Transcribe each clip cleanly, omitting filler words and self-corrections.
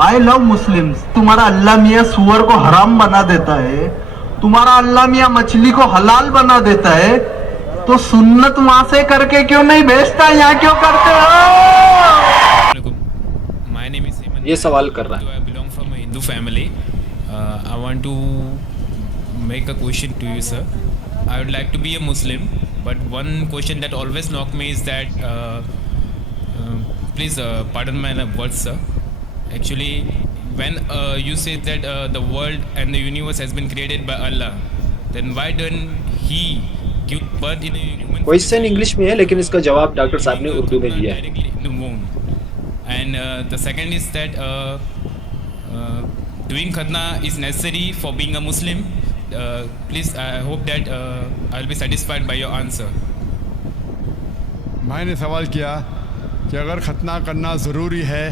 I love Muslims. तुम्हारा अल्लाह मियाँ सुअर को हराम बना देता है, तुम्हारा अल्लाह मियाँ मछली को हलाल बना देता है, तो सुन्नत वहां से करके क्यों नहीं भेजता, यहाँ क्यों करते हो? My name is Heman. ये सवाल कर रहा है। I belong from a Hindu family. I want to make a question to you, sir. I would like to be a Muslim, but one question that always knock me is that, please pardon my words, sir. Actually, when you say that the world and the universe has been created by Allah, then why don't He give birth in a human? Question English में है लेकिन इसका जवाब doctor साहब ने उर्दू में दिया है। Directly in the womb. And the second is that doing khatna is necessary for being a Muslim. Please, I hope that I'll be satisfied by your answer. मैंने सवाल किया कि अगर खतना करना ज़रूरी है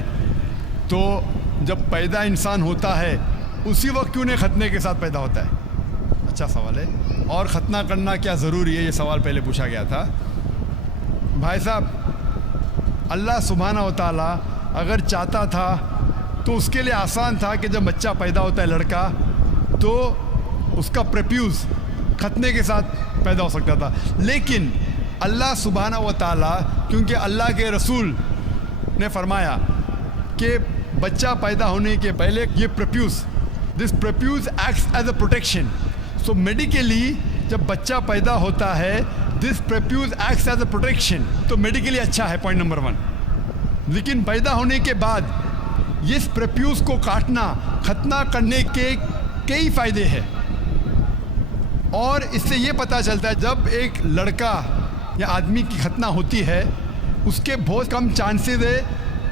तो जब पैदा इंसान होता है उसी वक्त क्यों नहीं खतने के साथ पैदा होता है। अच्छा सवाल है। और ख़तना करना क्या ज़रूरी है, ये सवाल पहले पूछा गया था। भाई साहब, अल्लाह सुब्हाना व तआला अगर चाहता था तो उसके लिए आसान था कि जब बच्चा पैदा होता है लड़का तो उसका प्रेप्यूज़ खतने के साथ पैदा हो सकता था, लेकिन अल्लाह सुब्हाना व तआला, क्योंकि अल्लाह के रसूल ने फरमाया कि बच्चा पैदा होने के पहले ये prepuce, this prepuce acts as a protection. So medically जब बच्चा पैदा होता है this prepuce acts as a protection, तो मेडिकली अच्छा है, पॉइंट नंबर 1। लेकिन पैदा होने के बाद इस प्रेप्यूज़ को काटना, खतना करने के कई फ़ायदे हैं। और इससे ये पता चलता है जब एक लड़का या आदमी की खतना होती है उसके बहुत कम चांसेस है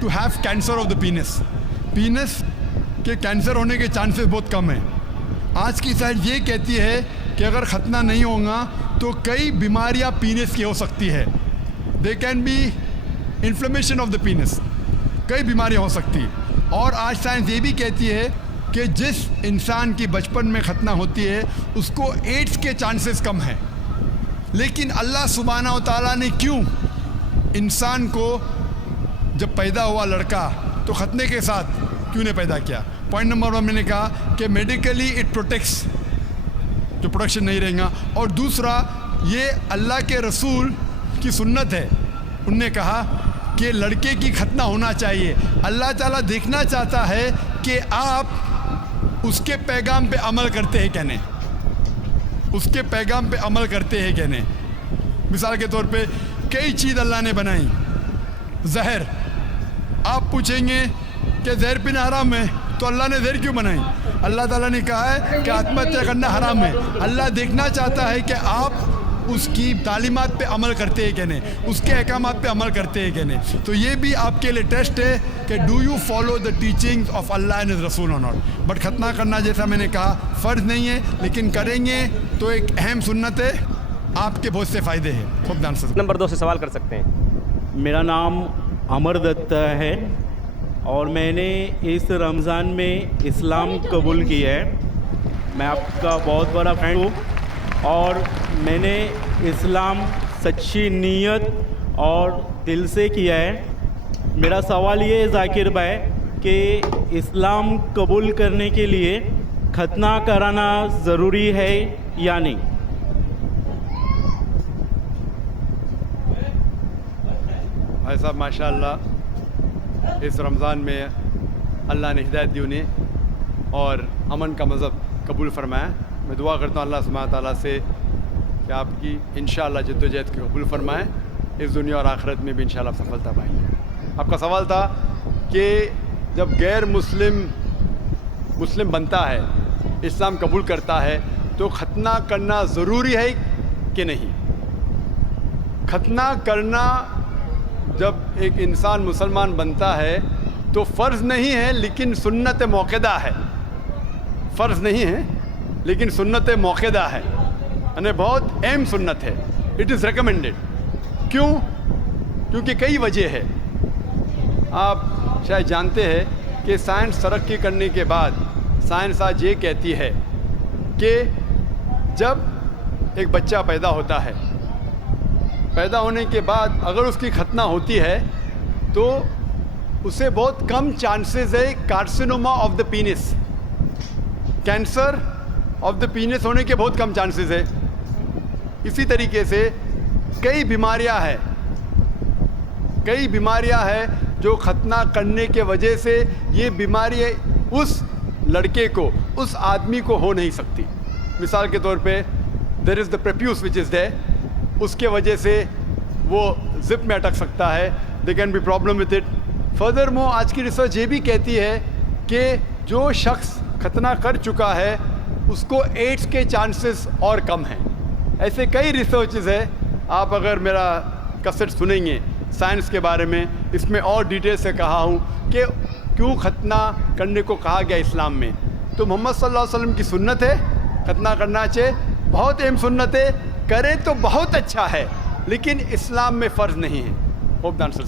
to have cancer of the penis. Penis के कैंसर होने के चांसेस बहुत कम हैं। आज की साइंस ये कहती है कि अगर खतना नहीं होगा तो कई बीमारियां पीनस की हो सकती है। They can B inflammation of the पीनस, कई बीमारियां हो सकती है। और आज साइंस ये भी कहती है कि जिस इंसान की बचपन में खतना होती है उसको एड्स के चांसेस कम हैं। लेकिन अल्लाह सुब्हाना व तआला ने क्यों इंसान को जब पैदा हुआ लड़का तो खतने के साथ क्यों नहीं पैदा किया। पॉइंट नंबर 1 मैंने कहा कि मेडिकली इट प्रोटेक्ट्स, जो प्रोटेक्शन नहीं रहेगा। और दूसरा, ये अल्लाह के रसूल की सुन्नत है, उनने कहा कि लड़के की खतना होना चाहिए। अल्लाह ताला देखना चाहता है कि आप उसके पैगाम पे अमल करते हैं क्या नहीं, उसके पैगाम पे अमल करते हैं क्या नहीं। मिसाल के तौर पे कई चीज़ अल्लाह ने बनाई। जहर, आप पूछेंगे कि जहर पीना हराम है तो अल्लाह ने जहर क्यों बनाई। अल्लाह ताला ने कहा है कि आत्महत्या करना हराम है। अल्लाह देखना चाहता है कि आप उसकी तालीमात पे अमल करते हैं क्या नहीं, उसके अहकामात पे अमल करते हैं क्या नहीं। तो ये भी आपके लिए टेस्ट है कि do you follow the teachings of Allah and his रसूल और नॉट। बट खतना करना जैसा मैंने कहा फ़र्ज़ नहीं है, लेकिन करेंगे तो एक अहम सुन्नत है, आपके बहुत से फ़ायदे हैं। खूब ध्यान से नंबर 2 से सवाल कर सकते हैं। मेरा नाम अमर दत्त है और मैंने इस रमज़ान में इस्लाम कबूल किया है। मैं आपका बहुत बड़ा फैन हूँ और मैंने इस्लाम सच्ची नीयत और दिल से किया है। मेरा सवाल ये है ज़ाकिर भाई कि इस्लाम कबूल करने के लिए खतना कराना ज़रूरी है या नहीं। भाई साहब माशाअल्लाह, इस रमज़ान में अल्लाह ने हिदायत दी उन्हें और अमन का मज़हब कबूल फरमाया। मैं दुआ करता हूँ अल्लाह सुब्हाना ताला से कि आपकी इंशाअल्लाह जद्दोजहद की कबूल फरमाएँ, इस दुनिया और आखिरत में भी इंशाअल्लाह आप सफलता पाएंगे। आपका सवाल था कि जब गैर मुस्लिम बनता है, इस्लाम कबूल करता है, तो खतना करना ज़रूरी है कि नहीं। खतना करना जब एक इंसान मुसलमान बनता है तो फ़र्ज़ नहीं है लेकिन सुन्नत मौक़दा है। फ़र्ज़ नहीं है लेकिन सुन्नत मौक़दा है, यानी बहुत अहम सुन्नत है। It is recommended. क्यों? क्योंकि कई वजह है। आप शायद जानते हैं कि साइंस तरक्की करने के बाद साइंस आज ये कहती है कि जब एक बच्चा पैदा होता है, पैदा होने के बाद अगर उसकी खतना होती है तो उसे बहुत कम चांसेस है carcinoma of the penis, cancer of the penis होने के बहुत कम चांसेस है। इसी तरीके से कई बीमारियां हैं जो खतना करने के वजह से ये बीमारी उस लड़के को, उस आदमी को हो नहीं सकती। मिसाल के तौर पे there is the prepuce which is there, उसके वजह से वो जिप में अटक सकता है, they can be problem with it. Furthermore आज की रिसर्च ये भी कहती है कि जो शख्स खतना कर चुका है उसको एड्स के चांसेस और कम हैं। ऐसे कई रिसर्चेस है, आप अगर मेरा कैसेट सुनेंगे साइंस के बारे में, इसमें और डिटेल से कहा हूँ कि क्यों खतना करने को कहा गया इस्लाम में। तो मोहम्मद सल्लल्लाहु अलैहि वसल्लम की सुन्नत है, खतना करना चाहिए, बहुत अहम सुन्नत है, करे तो बहुत अच्छा है, लेकिन इस्लाम में फ़र्ज़ नहीं है। Hope the answer